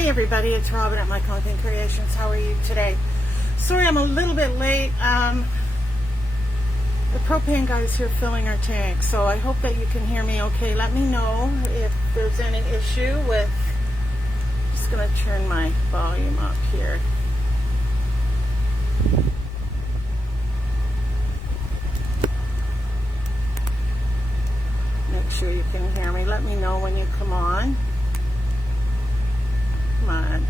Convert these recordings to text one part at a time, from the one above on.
Hey everybody, it's Robin at My Content Creations. How are you today? Sorry I'm a little bit late. The propane guy is here filling our tank, so I hope that you can hear me okay. Let me know if there's any issue with... Just going to turn my volume up here. Make sure you can hear me. Let me know when you come on. Come on.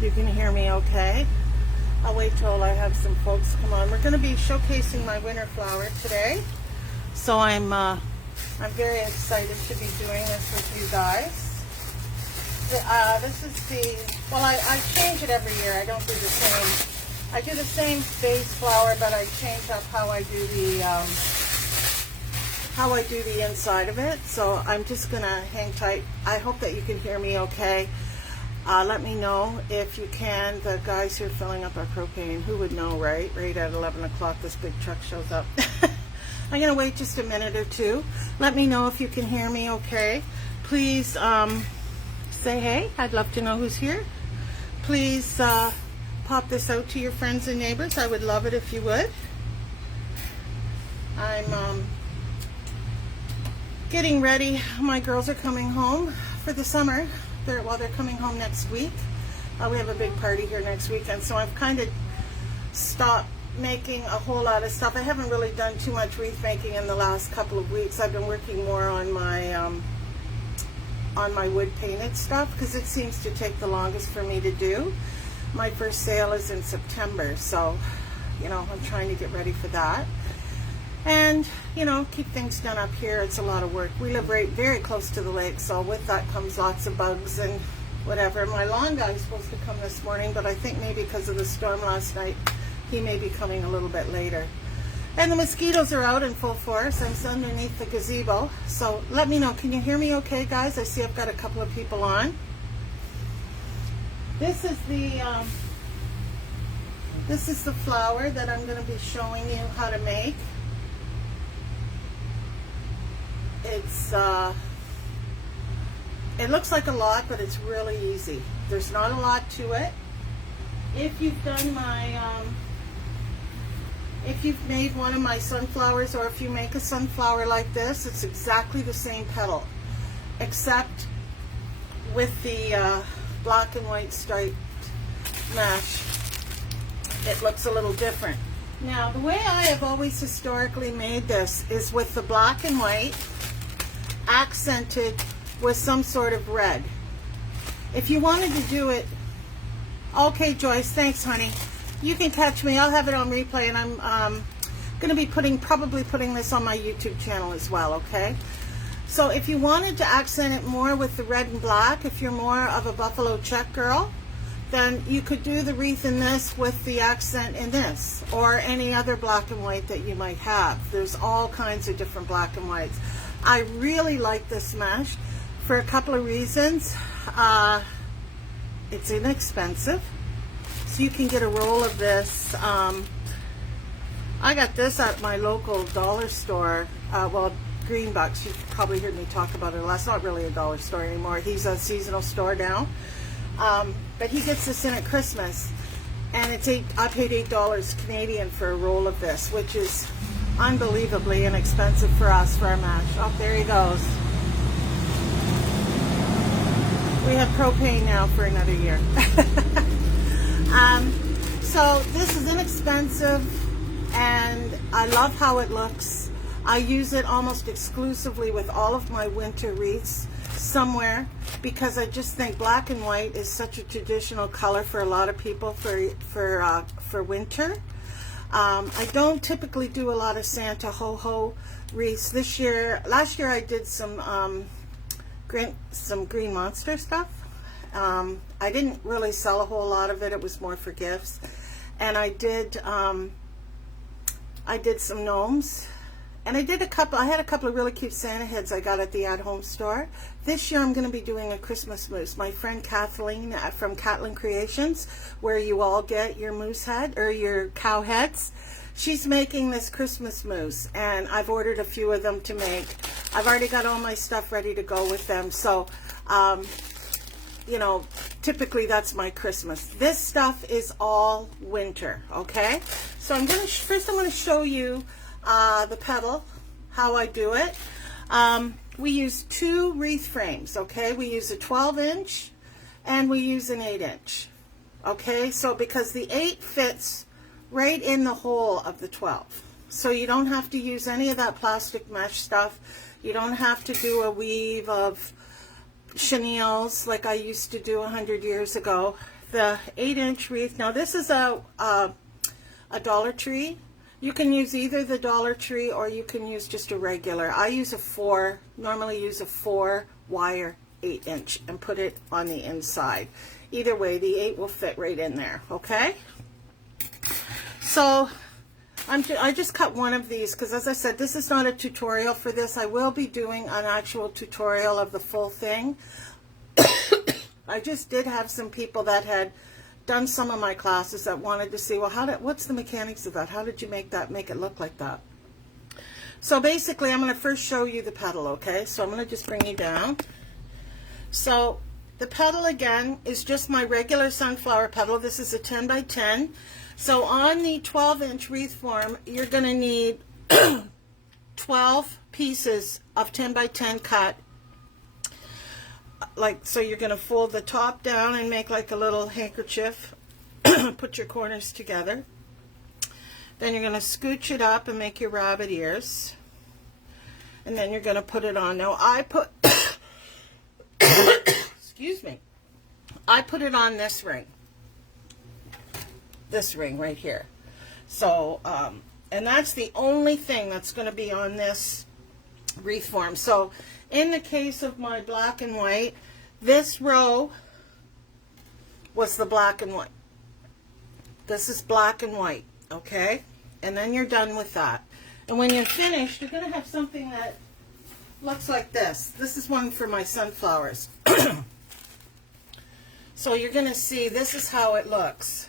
You can hear me okay? I'll wait till I have some folks come on. We're going to be showcasing my winter flower today. So I'm very excited to be doing this with you guys. This is the, well, I change it every year. I don't do the same. I do the same base flower, but I change up how I do the inside of it. So I'm just gonna hang tight. I hope that you can hear me okay. Let me know if you can. The guys here filling up our propane, who would know, right? Right at 11 o'clock this big truck shows up. I'm gonna wait just a minute or two. Let me know if you can hear me okay. Please say hey. I'd love to know who's here. Please pop this out to your friends and neighbors. I would love it if you would. I'm getting ready. My girls are coming home for the summer. They're coming home next week. We have a big party here next weekend, so I've kind of stopped making a whole lot of stuff. I haven't really done too much wreath making in the last couple of weeks. I've been working more on my wood painted stuff because it seems to take the longest for me to do. My first sale is in September, so I'm trying to get ready for that. And keep things done up here. It's a lot of work. We live very close to the lake, so with that comes lots of bugs and whatever. My lawn guy is supposed to come this morning, but I think maybe because of the storm last night, he may be coming a little bit later. And the mosquitoes are out in full force. I'm underneath the gazebo, so let me know. Can you hear me okay, guys? I see I've got a couple of people on. This is the flower that I'm going to be showing you how to make. It looks like a lot, but it's really easy. There's not a lot to it. If you've done if you've made one of my sunflowers, or if you make a sunflower like this, it's exactly the same petal, except with the black and white striped mesh, it looks a little different. Now, the way I have always historically made this is with the black and white accented with some sort of red. If you wanted to do it, okay, Joyce, thanks, honey. You can catch me. I'll have it on replay, and I'm going to be probably putting this on my YouTube channel as well, okay? So if you wanted to accent it more with the red and black, if you're more of a buffalo check girl, then you could do the wreath in this with the accent in this, or any other black and white that you might have. There's all kinds of different black and whites. I really like this mesh for a couple of reasons. It's inexpensive, so you can get a roll of this. I got this at my local dollar store, well, Greenbucks. You've probably heard me talk about it a lot. It's not really a dollar store anymore. He's a seasonal store now. But he gets this in at Christmas, and I paid $8 Canadian for a roll of this, which is unbelievably inexpensive for us for our mash. Oh, there he goes. We have propane now for another year. So this is inexpensive, and I love how it looks. I use it almost exclusively with all of my winter wreaths somewhere, because I just think black and white is such a traditional color for a lot of people for winter. I don't typically do a lot of Santa ho-ho wreaths. Last year I did some green monster stuff. I didn't really sell a whole lot of it. It was more for gifts. And I did some gnomes. And I had a couple of really cute Santa heads I got at the at-home store. This year I'm going to be doing a Christmas moose. My friend Kathleen from Catlin Creations, where you all get your moose head or your cow heads, she's making this Christmas mousse, and I've ordered a few of them to make. I've already got all my stuff ready to go with them. So, you know, typically that's my Christmas. This stuff is all winter, okay? So first I'm gonna show you the petal, how I do it. We use 2 wreath frames, okay? We use a 12-inch and we use an 8-inch, okay? So because the 8 fits right in the hole of the 12. So you don't have to use any of that plastic mesh stuff. You don't have to do a weave of chenilles like I used to do 100 years ago. The 8-inch wreath, now this is a Dollar Tree. You can use either the Dollar Tree or you can use just a regular. I use normally use a 4-wire 8-inch and put it on the inside. Either way, the 8 will fit right in there, okay? So I just cut one of these because, as I said, this is not a tutorial for this. I will be doing an actual tutorial of the full thing. I just did have some people that had done some of my classes that wanted to see, well, what's the mechanics of that? How did you make it look like that? So basically, I'm going to first show you the petal, okay? So I'm going to just bring you down. So the petal, again, is just my regular sunflower petal. This is a 10 by 10. So on the 12-inch wreath form, you're going to need 12 pieces of 10 by 10 cut. So you're going to fold the top down and make like a little handkerchief. Put your corners together. Then you're going to scooch it up and make your rabbit ears. And then you're going to put it on. Now I put, excuse me, I put it on this ring. This ring right here. So, and that's the only thing that's going to be on this wreath form. So in the case of my black and white, this row was the black and white. This is black and white, okay? And then you're done with that. And when you're finished, you're going to have something that looks like this. This is one for my sunflowers. So you're going to see this is how it looks.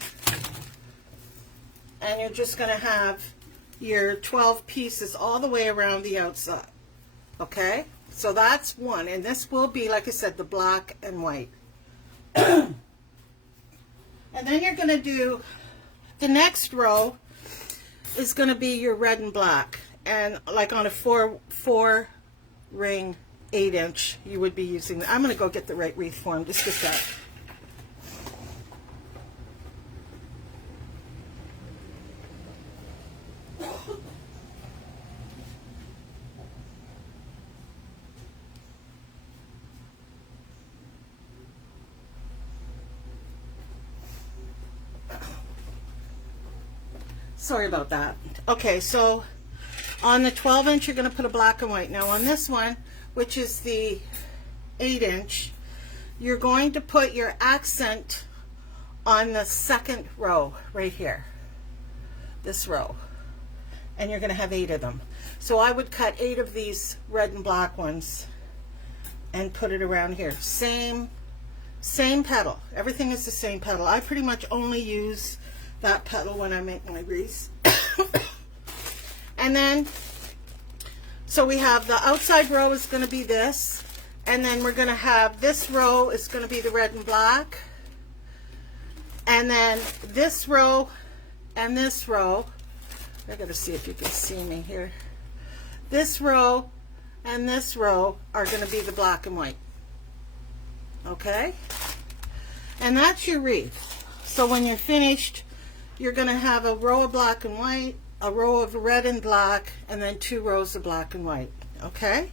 And you're just going to have your 12 pieces all the way around the outside. Okay? So that's one. And this will be, like I said, the black and white. And then you're going to do, the next row is going to be your red and black. And like on a four ring 8-inch, you would be using, I'm going to go get the right wreath form just a sec. Sorry about that. Okay, so on the 12-inch, you're going to put a black and white. Now on this one, which is the 8-inch, you're going to put your accent on the second row right here. This row. And you're going to have 8 of them. So I would cut 8 of these red and black ones and put it around here. Same petal. Everything is the same petal. I pretty much only use that petal when I make my wreaths. And then, so we have the outside row is going to be this, and then we're going to have this row is going to be the red and black, and then this row and this row, I got to see if you can see me here, this row and this row are going to be the black and white. Okay? And that's your wreath. So when you're finished, you're going to have a row of black and white, a row of red and black, and then 2 rows of black and white. Okay?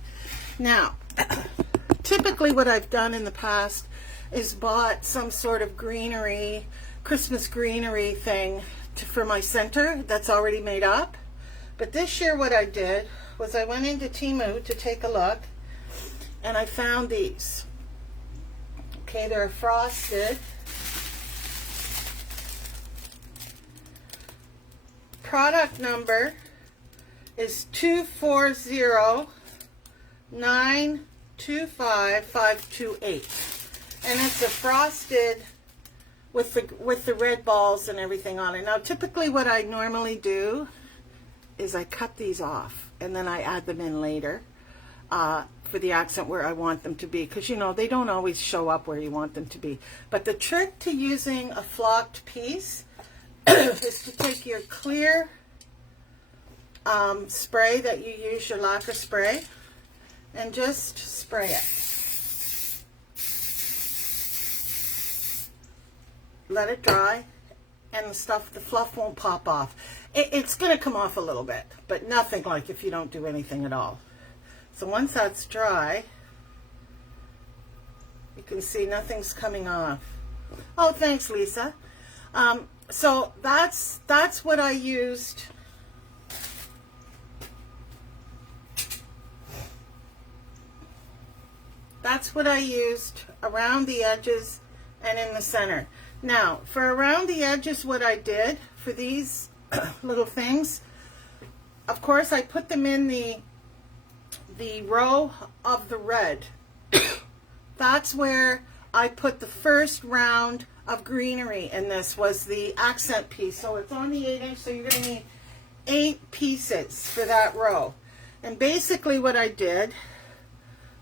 Now, typically what I've done in the past is bought some sort of greenery, Christmas greenery thing for my center that's already made up. But this year what I did was I went into Temu to take a look, and I found these. Okay, they're frosted. Product number is 240925528, and it's a frosted with the red balls and everything on it. Now typically what I normally do is I cut these off and then I add them in later for the accent where I want them to be, because you know they don't always show up where you want them to be. But the trick to using a flocked piece is to take your clear spray that you use, your lacquer spray, and just spray it. Let it dry, and the fluff won't pop off. It's going to come off a little bit, but nothing like if you don't do anything at all. So once that's dry, you can see nothing's coming off. Oh, thanks, Lisa. So that's what I used. That's what I used around the edges and in the center. Now, for around the edges, what I did for these little things, of course, I put them in the row of the red. That's where I put the first round of greenery, and this was the accent piece. So it's on the 8-inch, so you're going to need 8 pieces for that row. And basically what I did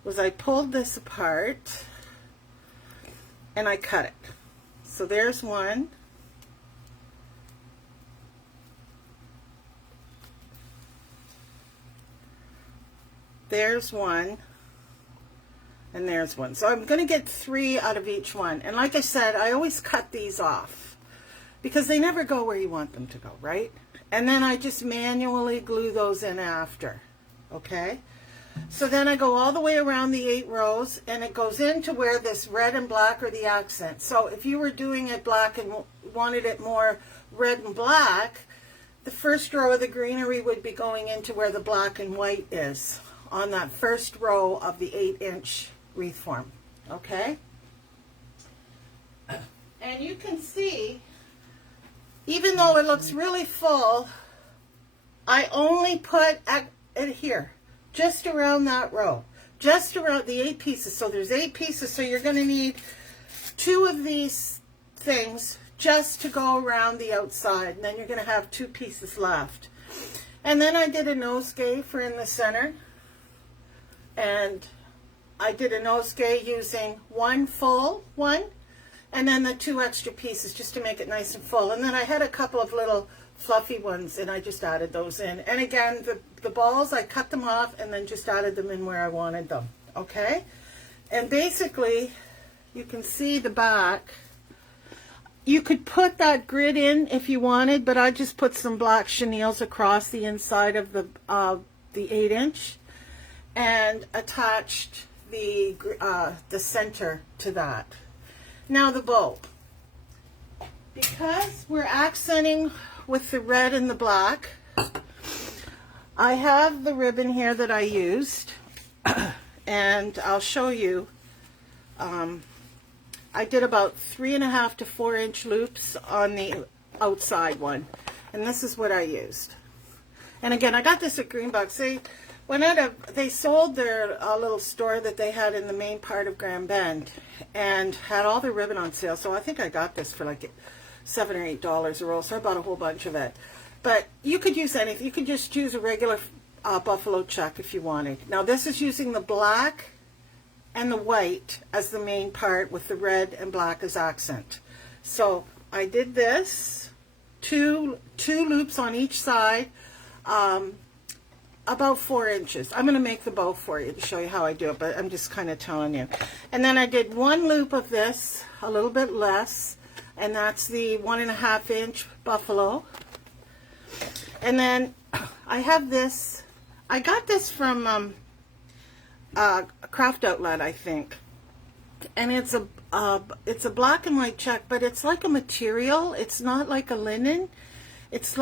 was I pulled this apart and I cut it. So there's one. There's one. And there's one. So I'm going to get 3 out of each one. And like I said, I always cut these off because they never go where you want them to go, right? And then I just manually glue those in after. Okay? So then I go all the way around the 8 rows, and it goes into where this red and black are the accent. So if you were doing it black and wanted it more red and black, the first row of the greenery would be going into where the black and white is on that first row of the 8-inch wreath form. Okay? And you can see, even though it looks really full, I only put it here. Just around that row, just around the 8 pieces. So there's 8 pieces, so you're going to need 2 of these things just to go around the outside, and then you're going to have 2 pieces left. And then I did a nosegay for in the center, and I did a nosegay using 1 full one, and then the 2 extra pieces just to make it nice and full. And then I had a couple of little fluffy ones, and I just added those in. And again, the balls, I cut them off and then just added them in where I wanted them. Okay? And basically, you can see the back. You could put that grid in if you wanted, but I just put some black chenilles across the inside of the 8-inch and attached the center to that. Now the bow. Because we're accenting with the red and the black, I have the ribbon here that I used, and I'll show you. I did about 3.5 to 4-inch loops on the outside one, and this is what I used. And again, I got this at Greenbox. They sold their little store that they had in the main part of Grand Bend, and had all their ribbon on sale. So I think I got this for like $7 or $8 a roll, so I bought a whole bunch of it. But you could use anything. You could just use a regular buffalo check if you wanted. Now this is using the black and the white as the main part with the red and black as accent. So I did this, two loops on each side, about 4 inches. I'm going to make the bow for you to show you how I do it, but I'm just kind of telling you. And then I did 1 loop of this, a little bit less, and that's the 1.5-inch buffalo. And then I have this, I got this from Craft Outlet, I think. And it's a black and white check, but it's like a material. It's not like a linen. It's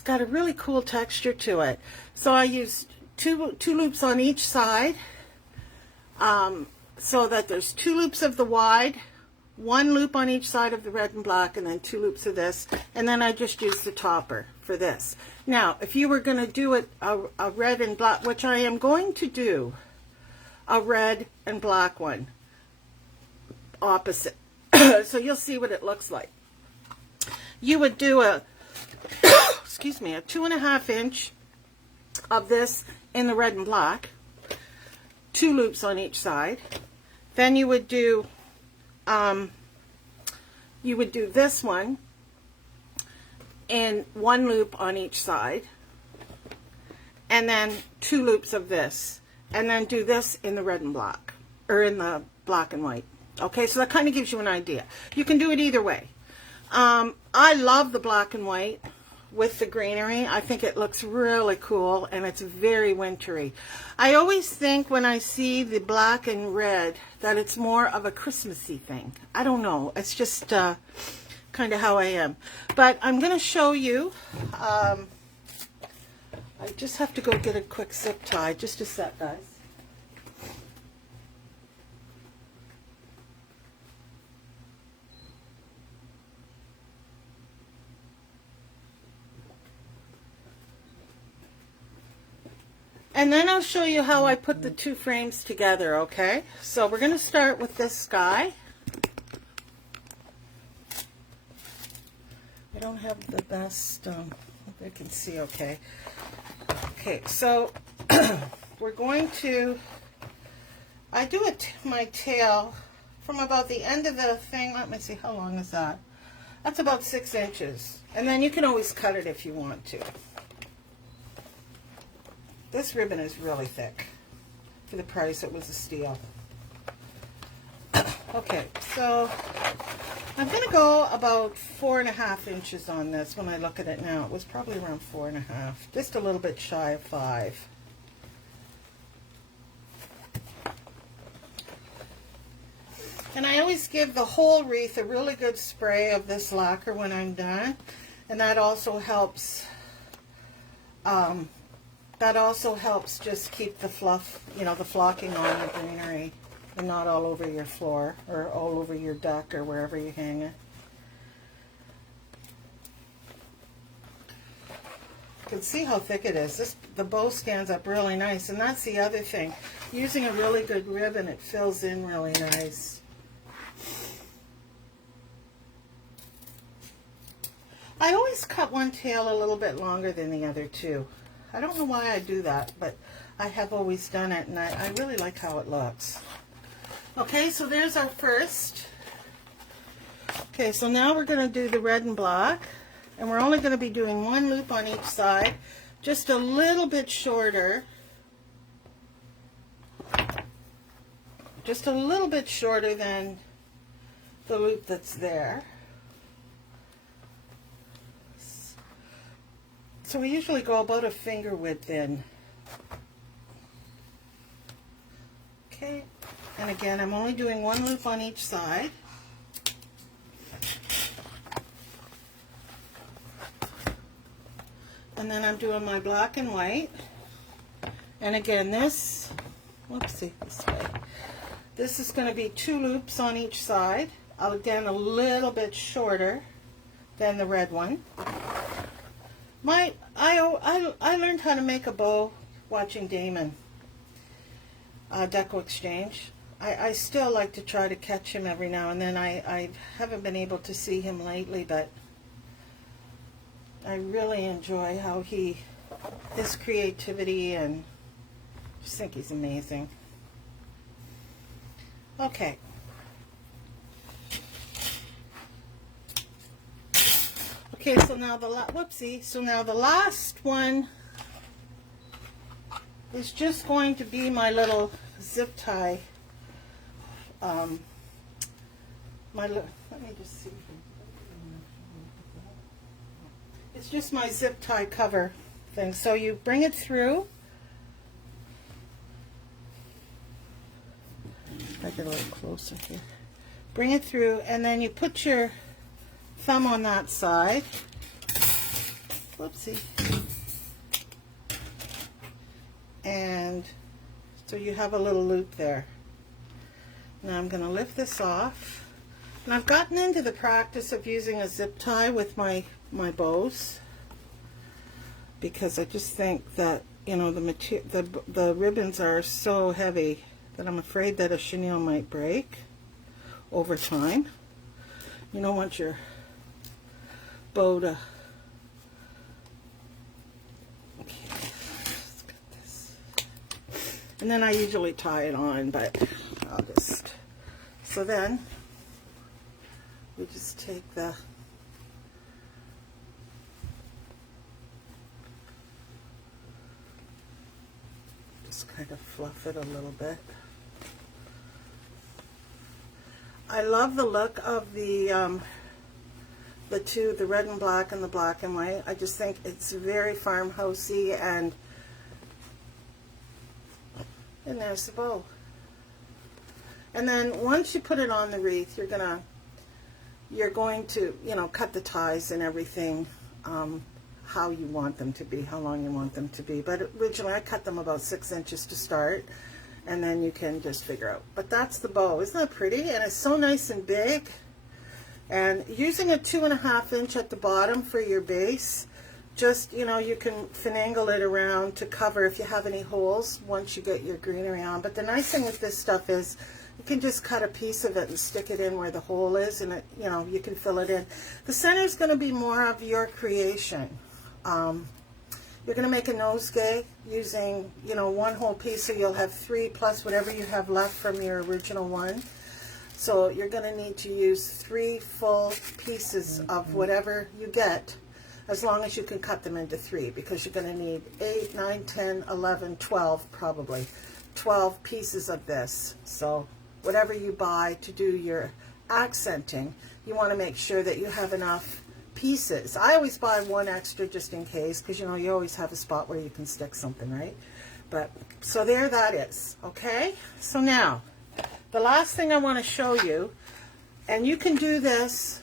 got a really cool texture to it. So I used two loops on each side, so that there's 2 loops of the wide, 1 loop on each side of the red and black, and then 2 loops of this. And then I just used the topper for this. Now, if you were going to do it a red and black, which I am going to do, a red and black one, opposite. So you'll see what it looks like. You would do a excuse me, a 2.5-inch of this in the red and black, 2 loops on each side. Then you would do this one in 1 loop on each side, and then 2 loops of this, and then do this in the red and black, or in the black and white. Okay, so that kind of gives you an idea. You can do it either way. I love the black and white with the greenery. I think it looks really cool, and it's very wintry. I always think when I see the black and red that it's more of a Christmassy thing. I don't know. It's just kind of how I am. But I'm going to show you. I just have to go get a quick zip tie. Just a sec, guys. And then I'll show you how I put the 2 frames together, okay? So we're going to start with this sky. I don't have the best, hope I can see okay. Okay, so we're going to, I do my tail from about the end of the thing. Let me see, how long is that? That's about 6 inches. And then you can always cut it if you want to. This ribbon is really thick. For the price, it was a steal. Okay, so I'm going to go about 4.5 inches on this when I look at it now. It was probably around 4.5, just a little bit shy of 5. And I always give the whole wreath a really good spray of this lacquer when I'm done, and that also helps. Just keep the fluff, you know, the flocking on the greenery, and not all over your floor or all over your deck or wherever you hang it. You can see how thick it is. The bow stands up really nice, and that's the other thing. Using a really good ribbon, it fills in really nice. I always cut one tail a little bit longer than the other two. I don't know why I do that, but I have always done it, and I really like how it looks. Okay, so there's our first. Okay, so now we're going to do the red and black, and we're only going to be doing 1 loop on each side, just a little bit shorter. Just a little bit shorter than the loop that's there. So we usually go about a finger width in. Okay, and again, I'm only doing 1 loop on each side. And then I'm doing my black and white. And again, this, whoopsie, this way. This is going to be 2 loops on each side. Again, a little bit shorter than the red one. I learned how to make a bow watching Damon, Deco Exchange. I still like to try to catch him every now and then. I haven't been able to see him lately, but I really enjoy how his creativity, and I just think he's amazing. Okay. Okay, so now the last one is just going to be my little zip tie. Let me just see. It's just my zip tie cover thing. So you bring it through. I get a little closer here. Bring it through, and then you put your thumb on that side. Whoopsie. And so you have a little loop there. Now I'm going to lift this off. And I've gotten into the practice of using a zip tie with my bows, because I just think that, you know, the ribbons are so heavy that I'm afraid that a chenille might break over time. You don't want your bow to... Okay, And then I usually tie it on, but I'll just, so then we just take the, just kind of fluff it a little bit. I love the look of the two, the red and black and the black and white. I just think it's very farmhousey, and there's the bow. And then once you put it on the wreath, you're going to, you know, cut the ties and everything how you want them to be, how long you want them to be. But originally I cut them about 6 inches to start, and then you can just figure out. But that's the bow. Isn't that pretty? And it's so nice and big. And using a 2.5 inch at the bottom for your base, just, you know, you can finagle it around to cover if you have any holes once you get your greenery on. But the nice thing with this stuff is you can just cut a piece of it and stick it in where the hole is, and it, you know, you can fill it in. The center is going to be more of your creation. You're going to make a nosegay using, you know, one whole piece, so you'll have 3 plus whatever you have left from your original one. So you're going to need to use 3 full pieces of whatever you get, as long as you can cut them into 3, because you're going to need 8, 9, 10, 11, 12, probably 12 pieces of this. So whatever you buy to do your accenting, you want to make sure that you have enough pieces. I always buy 1 extra just in case, because, you know, you always have a spot where you can stick something, right? But so there that is. Okay, so now the last thing I want to show you, and you can do this,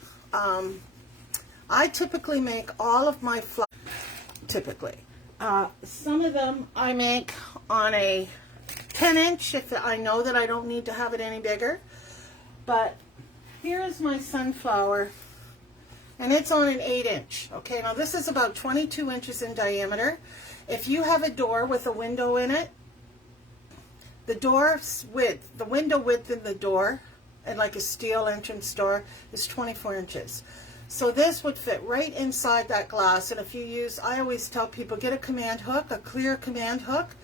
I typically make all of my flowers, typically. Some of them I make on a 10 inch if I know that I don't need to have it any bigger. But here's my sunflower, and it's on an 8 inch. Okay, now this is about 22 inches in diameter. If you have a door with a window in it, the door's width, the window width in the door, and like a steel entrance door, is 24 inches. So this would fit right inside that glass. And if you use, I always tell people, get a command hook, a clear command hook,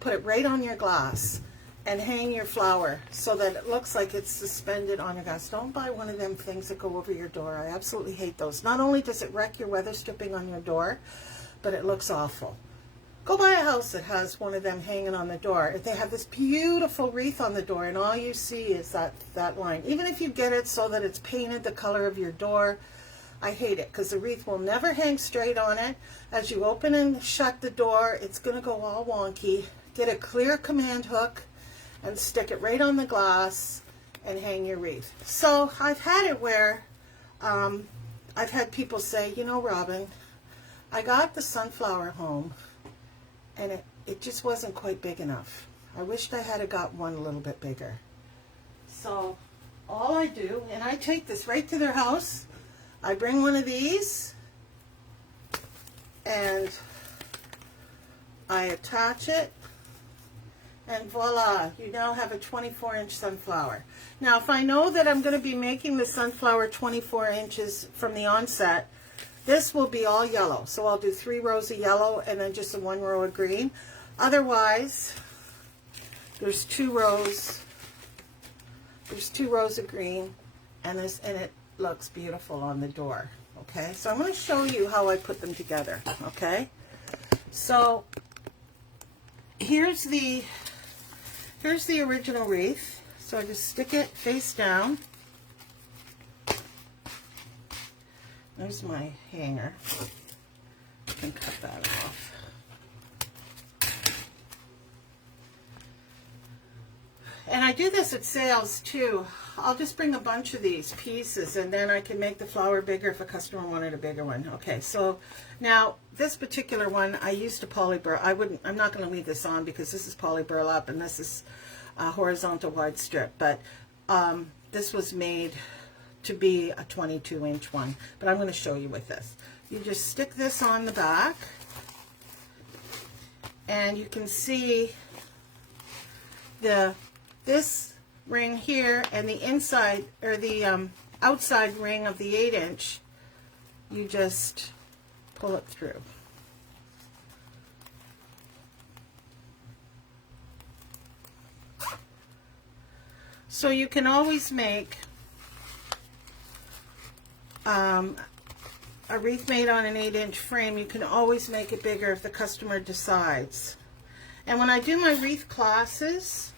put it right on your glass, and hang your flower so that it looks like it's suspended on your glass. Don't buy one of them things that go over your door. I absolutely hate those. Not only does it wreck your weather stripping on your door, but it looks awful. Go buy a house that has one of them hanging on the door. They have this beautiful wreath on the door, and all you see is that line. Even if you get it so that it's painted the color of your door, I hate it, because the wreath will never hang straight on it. As you open and shut the door, it's going to go all wonky. Get a clear command hook and stick it right on the glass and hang your wreath. So I've had it where I've had people say, you know, Robin, I got the sunflower home, and it just wasn't quite big enough. I wished I had got one a little bit bigger. So all I do, and I take this right to their house, I bring one of these, and I attach it, and voila, you now have a 24-inch sunflower. Now, if I know that I'm going to be making the sunflower 24 inches from the onset, this will be all yellow. So I'll do 3 rows of yellow and then just a 1 row of green. Otherwise, there's 2 rows. There's 2 rows of green, and it looks beautiful on the door. Okay, so I'm going to show you how I put them together. Okay, so here's the original wreath. So I just stick it face down. There's my hanger. I can cut that off. And I do this at sales too. I'll just bring a bunch of these pieces, and then I can make the flower bigger if a customer wanted a bigger one. Okay, so now this particular one I used a poly burlap. I'm not going to leave this on because this is poly burlap and this is a horizontal wide strip. But this was made to be a 22-inch one. But I'm going to show you with this. You just stick this on the back, and you can see this ring here and the inside, or the outside ring of the 8-inch. You just pull it through. So you can always make a wreath made on an 8-inch frame. You can always make it bigger if the customer decides. And when I do my wreath classes,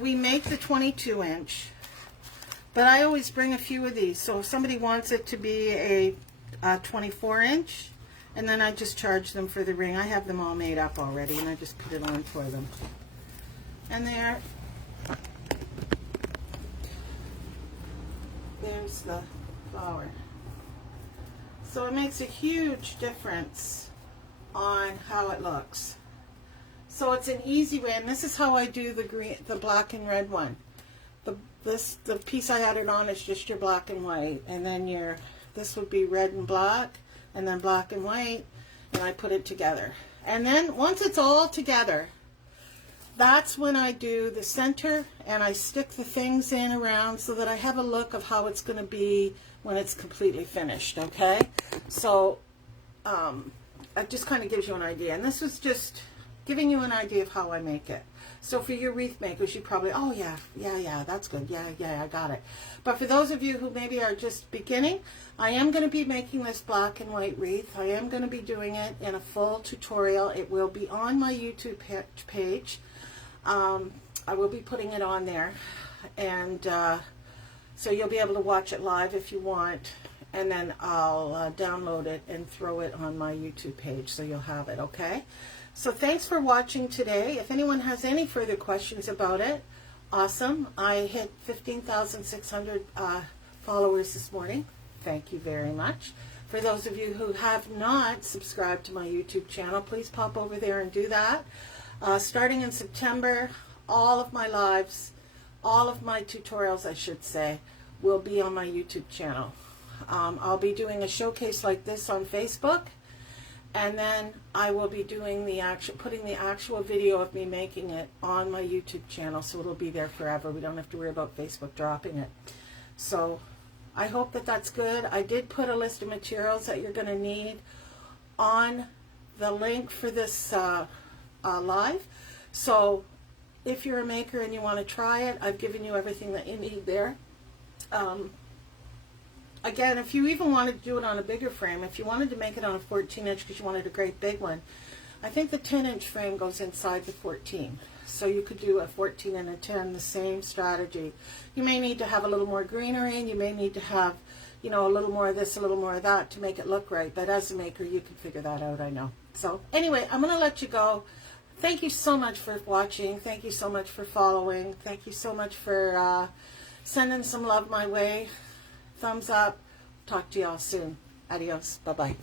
we make the 22-inch, but I always bring a few of these. So if somebody wants it to be a 24-inch, and then I just charge them for the ring. I have them all made up already, and I just put it on for them. And there's the flower. So it makes a huge difference on how it looks. So it's an easy way, and this is how I do the black and red one. The piece I added on is just your black and white, and then this would be red and black, and then black and white, and I put it together. And then once it's all together, that's when I do the center, and I stick the things in around so that I have a look of how it's going to be when it's completely finished, okay? So it just kind of gives you an idea. And this was just giving you an idea of how I make it. So for your wreath makers, you probably, oh yeah, that's good. Yeah, I got it. But for those of you who maybe are just beginning, I am going to be making this black and white wreath. I am going to be doing it in a full tutorial. It will be on my YouTube page. I will be putting it on there, and so you'll be able to watch it live if you want, and then I'll download it and throw it on my YouTube page so you'll have it, okay? So thanks for watching today. If anyone has any further questions about it, awesome. I hit 15,600 followers this morning. Thank you very much. For those of you who have not subscribed to my YouTube channel, please pop over there and do that. Starting in September, all of my lives, all of my tutorials, I should say, will be on my YouTube channel. I'll be doing a showcase like this on Facebook, and then I will be doing putting the actual video of me making it on my YouTube channel, so it'll be there forever. We don't have to worry about Facebook dropping it. So I hope that that's good. I did put a list of materials that you're going to need on the link for this live. So if you're a maker and you want to try it, I've given you everything that you need there. Again, if you even wanted to do it on a bigger frame, if you wanted to make it on a 14-inch because you wanted a great big one, I think the 10-inch frame goes inside the 14. So you could do a 14 and a 10, the same strategy. You may need to have a little more greenery, and you may need to have, you know, a little more of this, a little more of that to make it look right. But as a maker, you can figure that out, I know. So anyway, I'm going to let you go. Thank you so much for watching. Thank you so much for following. Thank you so much for sending some love my way. Thumbs up. Talk to you all soon. Adios. Bye-bye.